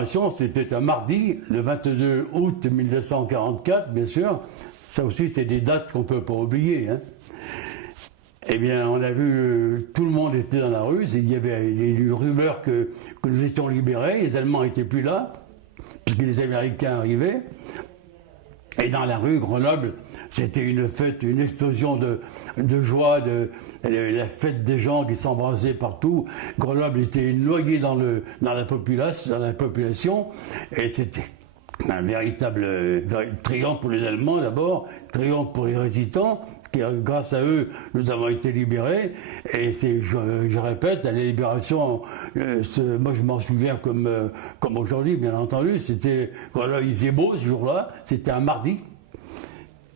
libération, c'était un mardi, le 22 août 1944, bien sûr. Ça aussi, c'est des dates qu'on ne peut pas oublier. Hein. Eh bien, on a vu, tout le monde était dans la rue, il y avait une rumeur que nous étions libérés, les Allemands n'étaient plus là, puisque les Américains arrivaient. Et dans la rue, Grenoble, c'était une fête, une explosion de joie, la fête des gens qui s'embrassaient partout. Grenoble était noyé dans la population, et c'était un véritable triomphe pour les Allemands d'abord, triomphe pour les résistants, grâce à eux, nous avons été libérés. Et je répète, à la libération, moi je m'en souviens comme aujourd'hui, bien entendu. Grenoble, il faisait beau ce jour-là, c'était un mardi.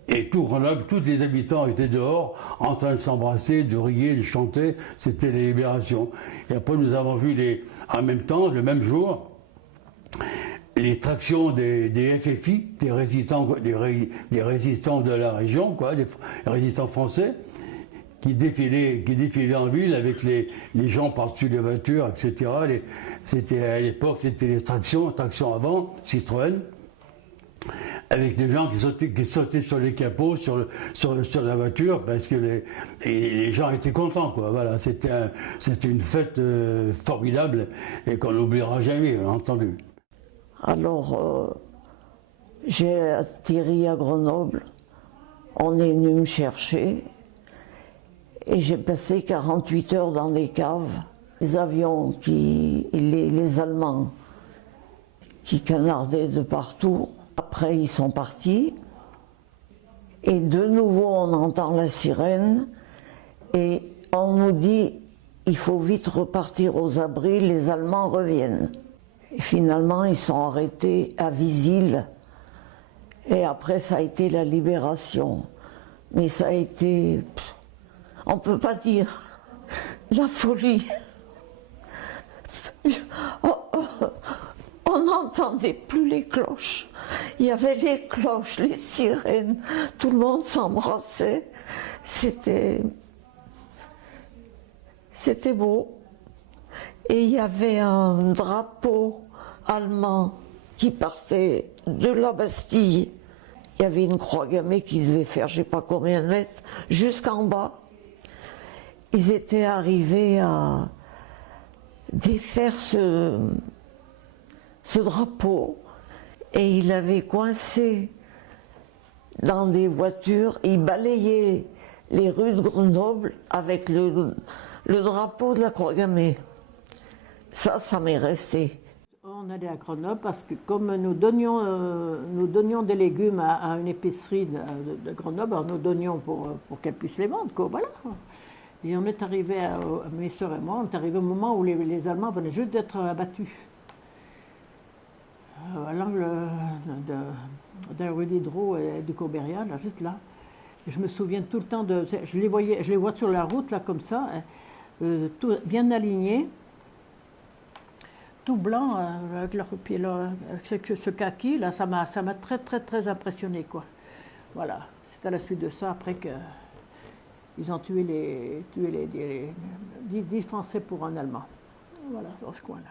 Et tout Grenoble, tous les habitants étaient dehors, en train de s'embrasser, de rire, de chanter. C'était la libération. Et après, nous avons vu en même temps, le même jour, les tractions des FFI, des résistants de la région, quoi, des résistants français, qui défilaient en ville avec les gens par-dessus les voitures, etc. À l'époque, c'était les tractions avant, Citroën, avec des gens qui sautaient sur les capots, sur la voiture, parce que les gens étaient contents, quoi. Voilà, c'était une fête formidable et qu'on n'oubliera jamais, bien entendu. Alors, j'ai atterri à Grenoble, on est venu me chercher et j'ai passé 48 heures dans les caves. Les avions, les Allemands qui canardaient de partout. Après, ils sont partis et de nouveau, on entend la sirène et on nous dit il faut vite repartir aux abris, les Allemands reviennent. Et finalement, ils sont arrêtés à Visil. Et après, ça a été la libération. Mais ça a été, on ne peut pas dire, la folie. On n'entendait plus les cloches. Il y avait les cloches, les sirènes. Tout le monde s'embrassait. C'était beau. Et il y avait un drapeau allemand qui partait de la Bastille. Il y avait une croix gammée qui devait faire je ne sais pas combien de mètres, jusqu'en bas. Ils étaient arrivés à défaire ce drapeau et il avait coincé dans des voitures. Ils balayaient les rues de Grenoble avec le drapeau de la croix gammée. Ça m'est resté. On allait à Grenoble parce que comme nous donnions des légumes à une épicerie de Grenoble, alors nous donnions pour qu'elle puisse les vendre, quoi, voilà. Et on est arrivé, mes soeurs et moi, on est arrivé au moment où les Allemands venaient juste d'être abattus. À l'angle de la rue d'Hydro et du Cobérien, là, juste là. Et je me souviens tout le temps je les vois sur la route, là, comme ça, tout bien alignés. Tout blanc, avec leurs pieds là, avec ce kaki, là, ça m'a très très très impressionné, quoi. Voilà, c'est à la suite de ça, après qu'ils ont tué 10 Français pour un Allemand. Voilà, dans ce coin-là.